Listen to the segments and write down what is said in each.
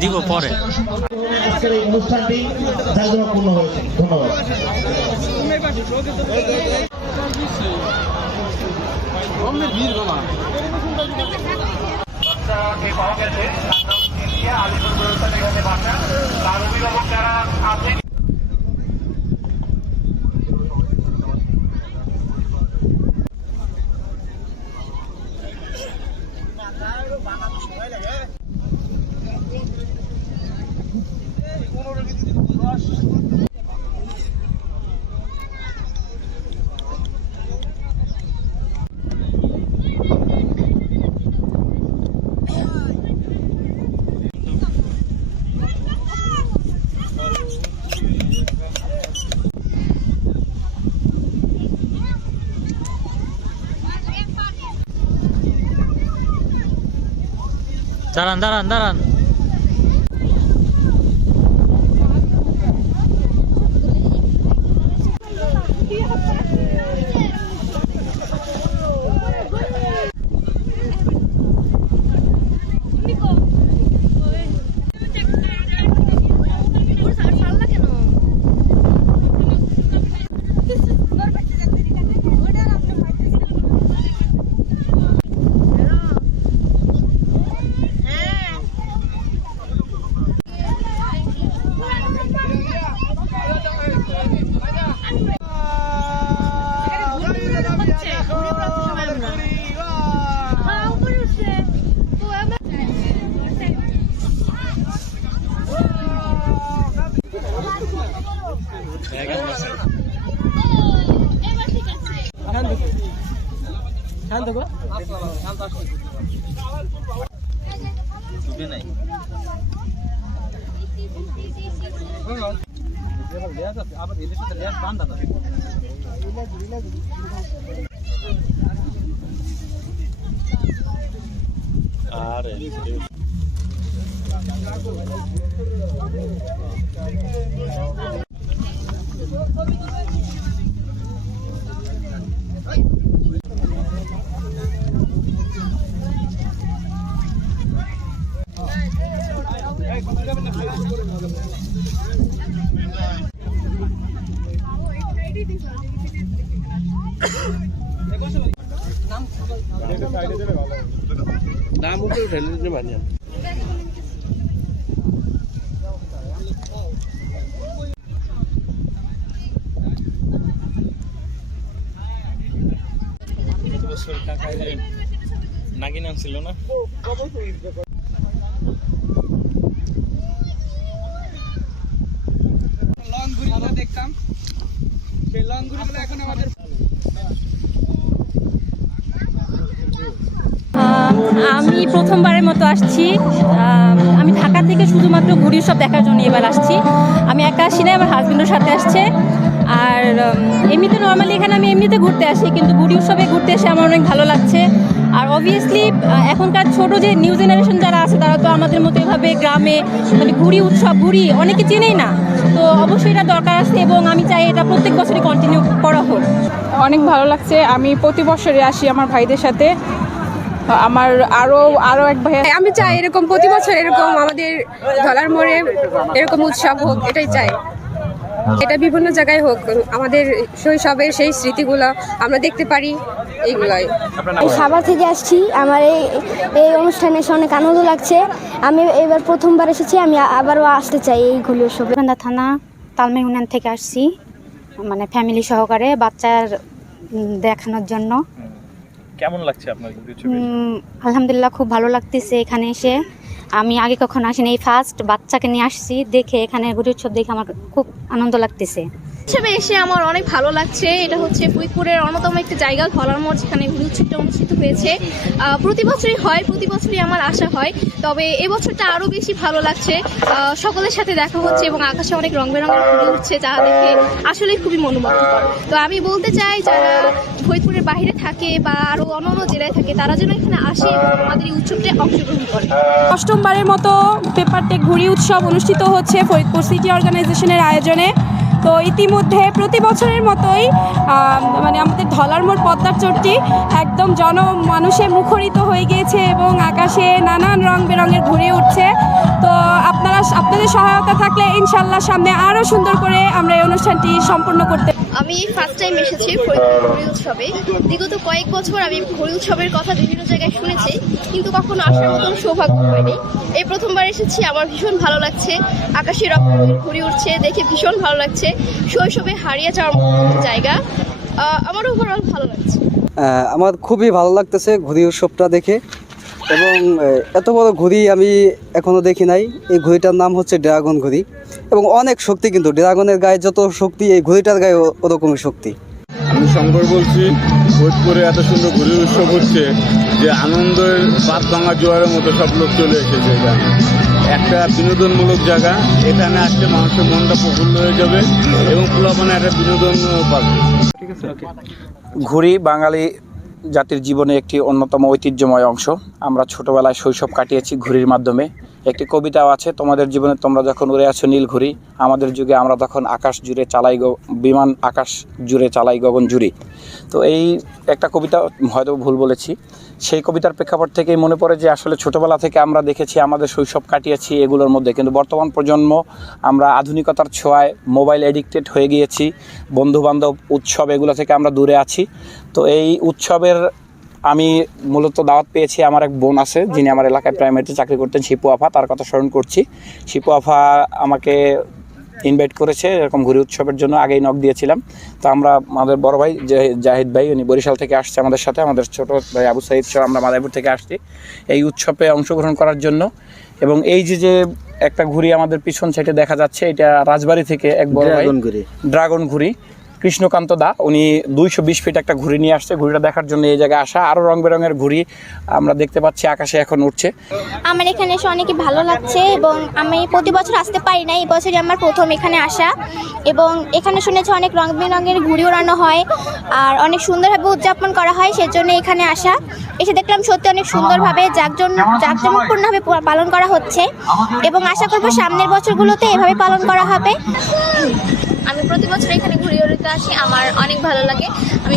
দিব পরে। আজকের এই অনুষ্ঠানটি জাঁকজমকপূর্ণ হয়েছে। ধন্যবাদ। পাওয়া গেছে তার 나란 나란 나란. নিয়ে আলিপুর গুরুত্ব এখানে বাসা তার অভিভাবক যারা আছেন দাঁড়ান দাঁড়ান দাঁড়ান নাগিন আনছিল না? আমি প্রথমবারের মতো আসছি। আমি ঢাকা থেকে শুধুমাত্র ঘুড়ি উৎসব দেখার জন্য এবার আসছি। আমি একা আসি না, আমার হাজবেন্ডের সাথে আসছে। আর এমনিতে নর্মালি এখানে আমি এমনিতে ঘুরতে আসি, কিন্তু ঘুড়ি উৎসবে ঘুরতে এসে আমার অনেক ভালো লাগছে। আর অবভিয়াসলি এখনকার ছোট যে নিউ জেনারেশন যারা আছে তারা তো আমাদের মতো এভাবে গ্রামে মানে ঘুড়ি উৎসব ঘুড়ি অনেকে চেনেই না। তো অবশ্যই এটা দরকার আছে এবং আমি চাই এটা প্রত্যেক বছরই কন্টিনিউ করা হোক। অনেক ভালো লাগছে। আমি প্রতি বছরে আসি আমার ভাইদের সাথে। আমার আরও আরও এক ভাই আমি চাই এরকম প্রতি বছর এরকম আমাদের ধলার মোড়ে এরকম উৎসব হোক এটাই চাই। এটা বিভিন্ন জায়গায় হোক আমাদের শৈশবের সেই স্মৃতিগুলো আমরা দেখতে পারি এইগুলাই। আমি সাভার থেকে আসছি আমার এই এই অনুষ্ঠানে এসে অনেক আনন্দ লাগছে। আমি এবার প্রথমবার এসেছি আমি আবারও আসতে চাই এই ঘুলি উৎসবে বান্দা থানা তালমে ইউনিয়ন থেকে আসছি মানে ফ্যামিলি সহকারে বাচ্চার দেখানোর জন্য। কেমন লাগছে আপনার আলহামদুলিল্লাহ খুব ভালো লাগতেছে এখানে এসে। আমি আগে কখনো আসিনি, এই ফার্স্ট বাচ্চাকে নিয়ে আসছি, দেখে এখানে গুটি উৎসব দেখে আমার খুব আনন্দ লাগতেছে। হিসেবে এসে আমার অনেক ভালো লাগছে। এটা হচ্ছে ফরিদপুরের অন্যতম একটি জায়গা ধলার মোড়, যেখানে ঘুড়ি উৎসবটা অনুষ্ঠিত হয়েছে। প্রতি বছরই হয়, প্রতি বছরই আমার আশা হয়, তবে এবছরটা আরও বেশি ভালো লাগছে। সকলের সাথে দেখা হচ্ছে এবং আকাশে অনেক রং বেরঙের ঘুরে উঠছে, যা দেখে আসলেই খুবই মনোমুগ্ধকর। তো আমি বলতে চাই, যারা ফরিদপুরের বাইরে থাকে বা আরও অন্য অন্য জেলায় থাকে, তারা যেন এখানে আসে এবং আমাদের এই উৎসবটায় অংশগ্রহণ করে। অষ্টমবারের মতো পেপার টেক ঘুড়ি উৎসব অনুষ্ঠিত হচ্ছে ফরিদপুর সিটি অর্গানাইজেশনের আয়োজনে। তো ইতিমধ্যে প্রতি বছরের মতোই মানে আমাদের ধলারমোড় পদ্মার চোরটি একদম জন মানুষে মুখরিত হয়ে গিয়েছে এবং আকাশে নানান রং বেরঙের ঘুরে উঠছে। তো আপনারা, আপনাদের সহায়তা থাকলে ইনশাল্লাহ সামনে আরও সুন্দর করে আমরা এই অনুষ্ঠানটি সম্পূর্ণ করতে আমি ফার্স্ট টাইম এসেছি ঘড়ি উৎসবে। বিগত কয়েক বছর আমি ঘড়ি উৎসবের কথা বিভিন্ন জায়গায় শুনেছি, কিন্তু কখনো আসার মতন সৌভাগ্য হয়নি। এই প্রথমবার এসেছি, আমার ভীষণ ভালো লাগছে। আকাশে রকমের ঘুরে উঠছে, দেখে ভীষণ ভালো লাগছে। শৈশবে হারিয়ে যাওয়ার মতো জায়গা আমার ওভারঅল ভালো লাগছে। আমার খুবই ভালো লাগতেছে ঘুড়ি উৎসবটা দেখে। এবং এত বড় ঘুড়ি আমি এখনও দেখি নাই। এই ঘুড়িটার নাম হচ্ছে ড্রাগন ঘুড়ি। এবং অনেক শক্তি কিন্তু ড্রাগনের গায়ে যত শক্তি এই ঘুড়িটার গায়ে ওরকমই শক্তি। আমি শঙ্কর বলছি ভোজপুরে এত সুন্দর ঘুরে উৎসব হচ্ছে যে আনন্দের বাদ ভাঙা জোয়ারের মতো সব লোক চলে এসেছে এখানে একটা বিনোদনমূলক জায়গা এখানে আসলে মানুষের মনটা প্রফুল্ল হয়ে যাবে এবং পোলাপানে একটা বিনোদন পাবে। ঘুড়ি বাঙালি জাতির জীবনে একটি অন্যতম ঐতিহ্যময় অংশ। আমরা ছোটবেলায় শৈশব কাটিয়েছি ঘুড়ির মাধ্যমে। একটি কবিতাও আছে, তোমাদের জীবনে তোমরা যখন উড়ে আছো নীল ঘুড়ি আমাদের যুগে আমরা তখন আকাশ জুড়ে চালাই বিমান আকাশ জুড়ে চালাই গগন জুড়ি। তো এই একটা কবিতা হয়তো ভুল বলেছি। সেই কবিতার প্রেক্ষাপট থেকেই মনে পড়ে যে আসলে ছোটবেলা থেকে আমরা দেখেছি, আমাদের শৈশব কাটিয়েছি এগুলোর মধ্যে। কিন্তু বর্তমান প্রজন্ম, আমরা আধুনিকতার ছোঁয়ায় মোবাইল এডিক্টেড হয়ে গিয়েছি, বন্ধুবান্ধব উৎসব এগুলো থেকে আমরা দূরে আছি। তো এই উৎসবের আমি মূলত দাওয়াত পেয়েছি আমার এক বোন আছে যিনি আমার এলাকায় প্রাইমারিতে চাকরি করতেন শিপু আফা তার কথা স্মরণ করছি। শিপু আফা আমাকে ইনভাইট করেছে এরকম ঘুরি উৎসবের জন্য আগেই নক দিয়েছিলাম। তো আমরা আমাদের বড় ভাই জাহিদ ভাই উনি বরিশাল থেকে আসছে আমাদের সাথে আমাদের ছোট ভাই আবু সাইদ সহ আমরা মাদারীপুর থেকে আসছি। এই উৎসবে অংশগ্রহণ করার জন্য এবং এই যে যে একটা ঘুড়ি আমাদের পিছন সাইডে দেখা যাচ্ছে এটা রাজবাড়ি থেকে এক বড় ভাই ড্রাগন ঘুড়ি কৃষ্ণকান্ত দা উনি দুইশো বিশ ফিট একটা ঘুড়ি নিয়ে আসছে। ঘুড়িটা দেখার জন্য এই জায়গায় আসা। আরও রং বেরঙের ঘুড়ি আমরা দেখতে পাচ্ছি আকাশে এখন উঠছে। আমার এখানে এসে অনেক ভালো লাগছে এবং আমি প্রতি বছর আসতে পারি না এই বছরই আমার প্রথম এখানে আসা। এবং এখানে শুনেছি অনেক রং বেরঙের ঘুড়ি ওড়ানো হয় আর অনেক সুন্দরভাবে উদযাপন করা হয় সেজন্য এখানে আসা। এসে দেখলাম সত্যি অনেক সুন্দরভাবে যার জাকজন জাঁকজমকপূর্ণভাবে পালন করা হচ্ছে। এবং আশা করব সামনের বছরগুলোতে এভাবে পালন করা হবে। আমি প্রতি বছর এখানে ঘুরে উড়িতে আসি, আমার অনেক ভালো লাগে। আমি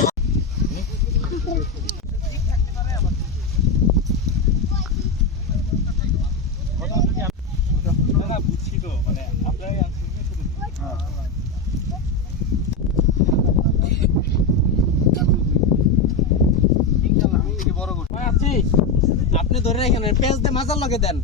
আপনি ধরে রাখেন, পেঁয়াজ দিয়ে মাজার লগে দেন।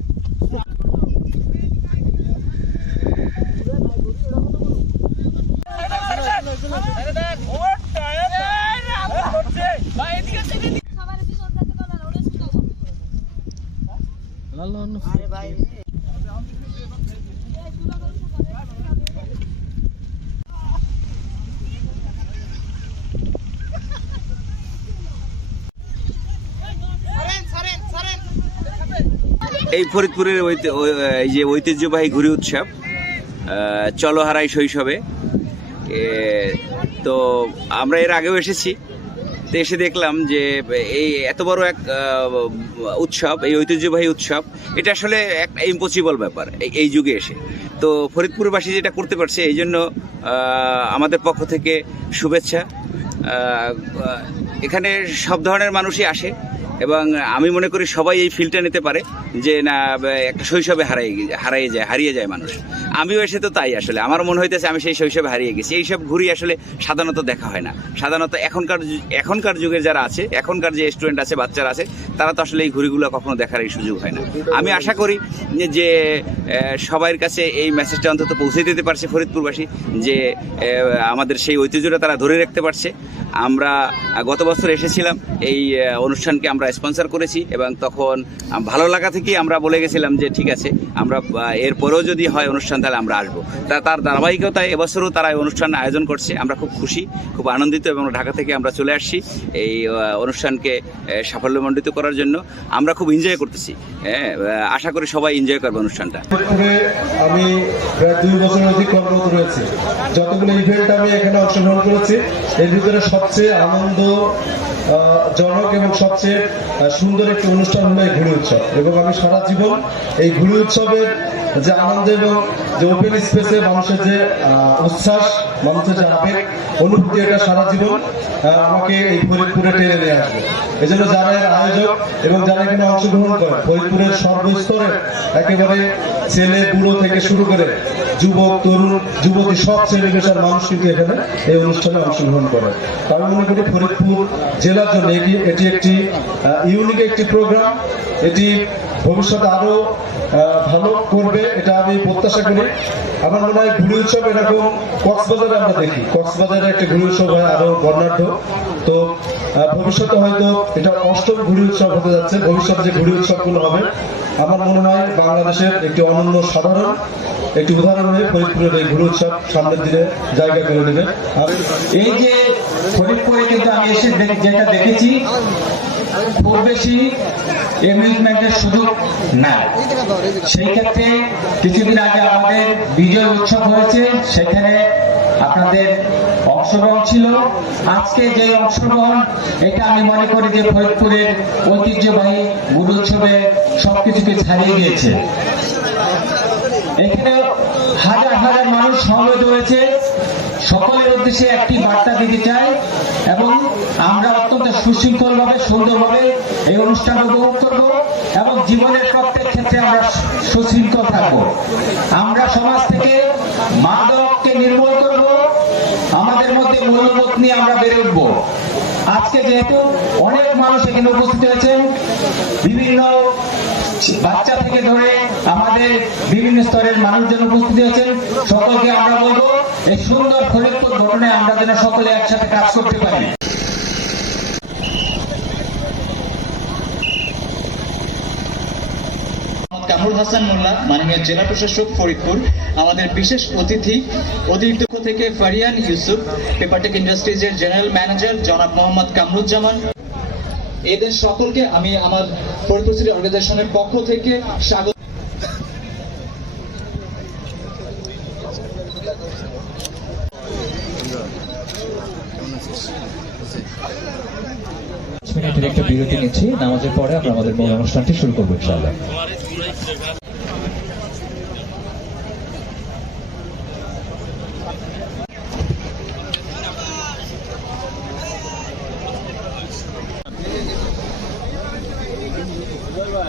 এই ফরিদপুরের ঐতি- এই যে ঐতিহ্যবাহী ঘুড়ি উৎসব চলো হারাই শৈশবে। তো আমরা এর আগেও এসেছি। তো এসে দেখলাম যে এই এত বড় এক উৎসব, এই ঐতিহ্যবাহী উৎসব, এটা আসলে একটা ইম্পসিবল ব্যাপার এই- এই যুগে এসে। তো ফরিদপুরবাসী যেটা করতে পারছে, এই জন্য আমাদের পক্ষ থেকে শুভেচ্ছা। এখানে সব ধরনের মানুষই আসে। এবং আমি মনে করি সবাই এই ফিলটা নিতে পারে যে না, একটা শৈশবে হারাই হারিয়ে যায় হারিয়ে যায় মানুষ। আমিও এসে তো তাই আসলে। আমার মনে হইতেছে আমি সেই শৈশবে হারিয়ে গেছি। এইসব ঘুরি আসলে সাধারণত দেখা হয় না। সাধারণত এখনকার এখনকার যুগের যারা আছে, এখনকার যে স্টুডেন্ট আছে, বাচ্চারা আছে, তারা তো আসলে এই ঘুড়িগুলো কখনো দেখার এই সুযোগ হয় না। আমি আশা করি যে- সবার কাছে এই মেসেজটা অন্তত পৌঁছে দিতে পারছে ফরিদপুরবাসী, যে আমাদের সেই ঐতিহ্যটা তারা ধরে রাখতে পারছে। আমরা গত বছর এসেছিলাম, এই অনুষ্ঠানকে আমরা স্পন্সর করেছি এবং তখন ভালো লাগা থেকেই আমরা বলে গেছিলাম যে ঠিক আছে, আমরা এরপরেও যদি হয় অনুষ্ঠান তাহলে আমরা আসব। তা তার ধারাবাহিকতায় এবছরও তারা এই অনুষ্ঠান আয়োজন করছে। আমরা খুব খুশি, খুব আনন্দিত এবং ঢাকা থেকে আমরা চলে আসছি এই অনুষ্ঠানকে সাফল্যমণ্ডিত করার জন্য। আমরা খুব এনজয় করতেছি। হ্যাঁ আশা করি সবাই এনজয় করবে অনুষ্ঠানটা। আমি দুই বছর অধিক কর্মরত রয়েছি। যতগুলো ইভেন্ট আমি এখানে অংশগ্রহণ করেছি, এর ভিতরে সবচেয়ে আনন্দ জনক এবং সবচেয়ে সুন্দর একটি অনুষ্ঠান হলো এই ঘুড়ি উৎসব। এবং আমি সারা জীবন এই ঘুড়ি উৎসবের যে আনন্দ এবং যে ওপেন স্পেসে মানুষের যে উচ্ছ্বাস, মানুষের যে আবেগ, অনুভূতি এটা সারা জীবন আমাকে এই ফরিদপুরে টেনে নিয়ে আসবে। এই জন্য যারা এর আয়োজক এবং যারা এখানে অংশগ্রহণ করে, ফরিদপুরের সর্বস্তরের একেবারে ছেলে, বুড়ো থেকে শুরু করে যুবক, তরুণ, যুবতী, সব শ্রেণি পেশার মানুষ কিন্তু এখানে এই অনুষ্ঠানে অংশগ্রহণ করে। আমি মনে করি ফরিদপুর জেলার জন্য এটি এটি একটি ইউনিক একটি প্রোগ্রাম এটি ভবিষ্যতে আরও ভালো করবে এটা আমি প্রত্যাশা করি। আমার মনে হয় উৎসব এরকম কক্সবাজারে আমরা দেখি। কক্সবাজারে একটা উৎসব হয় আরও বর্ণাঢ্য। তো ভবিষ্যতে হয়তো এটা অষ্টম ঘুড়ি উৎসব হতে যাচ্ছে। ভবিষ্যতে যে উৎসবগুলো হবে, আমার মনে হয় বাংলাদেশের একটি অনন্য সাধারণ, একটি উদাহরণ হয়ে ফরিদপুরের এই ঘুড়ি উৎসব সামনের দিনে জায়গা করে নেবে। আর এই যে ফরিদপুরে কিন্তু আমি এসে যেটা দেখেছি, খুব বেশি এমিউজমেন্টের সুযোগ নাই। সেই ক্ষেত্রে কিছুদিন আগে আমাদের বিজয় উৎসব হয়েছে, সেখানে আপনাদের অংশগ্রহণ ছিল। আজকে যে অংশগ্রহণ, এটা আমি মনে করি যে ফরিদপুরের ঐতিহ্যবাহী গুরু উৎসবে সবকিছুকে ছাড়িয়ে দিয়েছে এখানে হাজার হাজার মানুষ সমবেত হয়েছে। সকলের উদ্দেশ্যে একটি বার্তা দিতে চাই এবং আমরা অত্যন্ত সুশৃঙ্খল ভাবে সুন্দরভাবে এই অনুষ্ঠান উপভোগ করব এবং জীবনের প্রত্যেক ক্ষেত্রে আমরা সুশৃঙ্খল থাকব। আমরা সমাজ থেকে মাদককে নির্মূল করব, আমাদের মধ্যে মূল্যবোধ নিয়ে আমরা বেড়ে উঠব। আজকে যেহেতু অনেক মানুষ এখানে উপস্থিত হয়েছেন, বিভিন্ন বাচ্চা থেকে ধরে আমাদের বিভিন্ন স্তরের মানুষজন উপস্থিত হয়েছেন। সকলকে আমরা বলব, এই সুন্দর ফরিদপুর গঠনে আমরা যেন সকলে একসাথে কাজ করতে পারি। কামরুল হাসান মোল্লা, মাননীয় জেলা প্রশাসক ফরিদপুর। আমাদের বিশেষ অতিথি, অতিরিক্ত থেকে ফারিয়ান ইউসুফ পেপারটেক ইন্ডাস্ট্রিজের জেনারেল ম্যানেজার জনাব মোহাম্মদ কামরুজ্জামান। এদের সকলকে আমি আমার ফরিদপুর অর্গানাইজেশনের পক্ষ থেকে স্বাগত মিনিটের একটা বিরতি নিচ্ছি। নামাজের পরে আমরা আমাদের মূল অনুষ্ঠানটি শুরু করব, ইনশাআল্লাহ।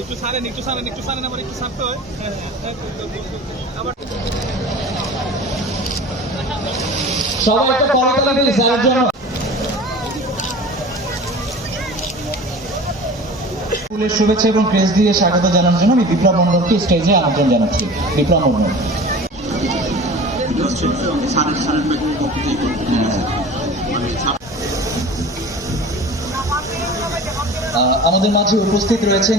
একটু সারেন একটু সারেন একটু সারেন আবার একটু সারতে হয়। আবার সবাই একটা করতালি দিন স্যারের জন্য। স্কুলের শুভেচ্ছা এবং ক্রেস দিয়ে স্বাগত জানানোর জন্য আমি বিপ্লব মন্ডলকে স্টেজে আমন্ত্রণ জানাচ্ছি। বিপ্লব মন্ডল আহ, আমাদের মাঝে উপস্থিত রয়েছেন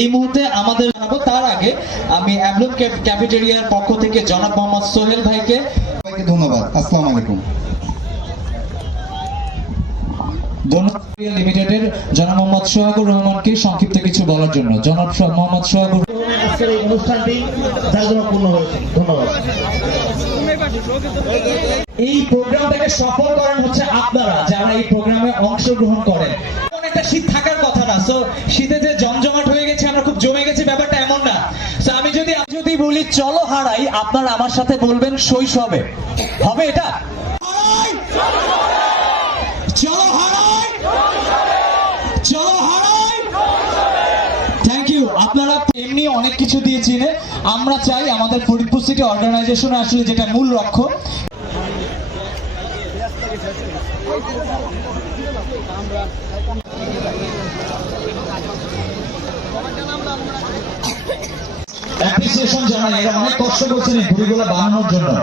এই মুহূর্তে আমাদের জানাব, তার আগে আমি ক্যাফেটেরিয়ার পক্ষ থেকে জনাব মোহাম্মদ সোহেল ভাইকে ধন্যবাদ। আসসালামু আলাইকুম। লিমিটেডের জনাব মোহাম্মদ সোহাগুর রহমানকে সংক্ষিপ্ত কিছু বলার জন্য। জনাব মোহাম্মদ সোহাগুর আজকের এই অনুষ্ঠানটি জাঁকজমকপূর্ণ হয়েছে। ধন্যবাদ। এই প্রোগ্রামটাকে সফল করেন হচ্ছে আপনারা, যারা এই প্রোগ্রামে অংশগ্রহণ করেন। শীত থাকার কথা না সো শীতে যে জমজমাট হয়ে গেছে, আমরা খুব জমে গেছি, ব্যাপারটা এমন না। আমি যদি যদি বলি, চলো হারাই, আপনারা আমার সাথে বলবেন শৈশবে। হবে এটা চলো হারাই অনেক কিছু দিয়ে চিনে আমরা চাই আমাদের ফরিদপুর সিটি অর্গানাইজেশন আসলে যেটা মূল লক্ষ্য। অ্যাপ্রিসিয়েশন জানাই, এরা অনেক কষ্ট করছেন এই বানানোর জন্য।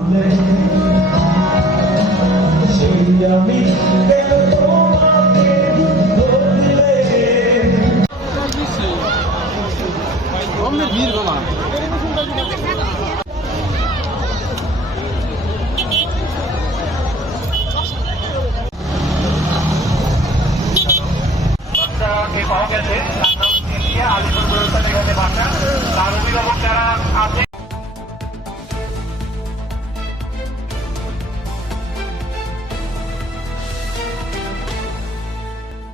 পাওয়া গেছে não me